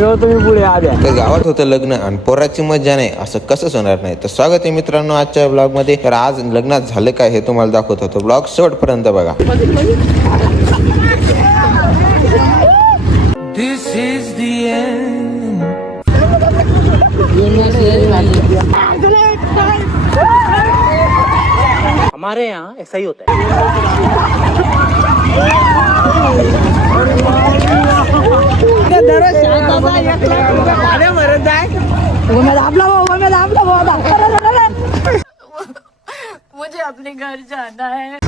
तुम्ही पुढे आल्या. तर गावात होतं लग्न आणि पोराची मजा नाही असं कसंच होणार नाही. तर स्वागत आहे मित्रांनो आजच्या ब्लॉग मध्ये. तर आज लग्नात झालं काय हे तुम्हाला दाखवत होतो. ब्लॉग शेवटपर्यंत बघा. This is the end. हमारे यहाँ ऐसा ही होता है. मुझे अपने घर जाना है.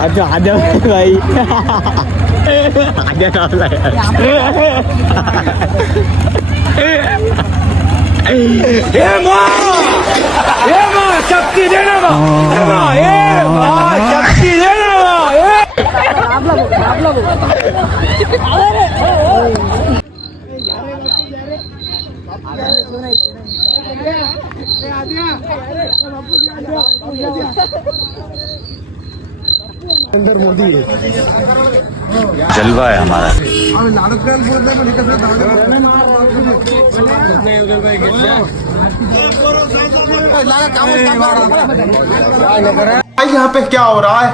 अच्छा आद्या भाई आद्या नावला शक्ती देना शक्ती देना. जलवा है हमारा. भाई यहाँ पे क्या हो रहा है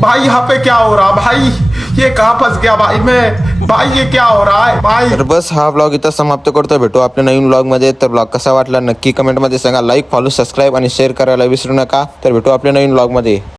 भाई? यहाँ पे क्या हो रहा है भाई? ये कहाँ फंस गया भाई मैं? भाई ये क्या हो रहा है भाई? तर बस हा ब्लॉग इथं समाप्त करतो. भेटू आपल्या नवीन ब्लॉग मध्ये. तर ब्लॉग कसा वाटला नक्की कमेंट मध्ये सांगा. लाईक फॉलो सबस्क्राईब आणि शेअर करायला विसरू नका. तर भेटू आपल्या नवीन ब्लॉग मध्ये.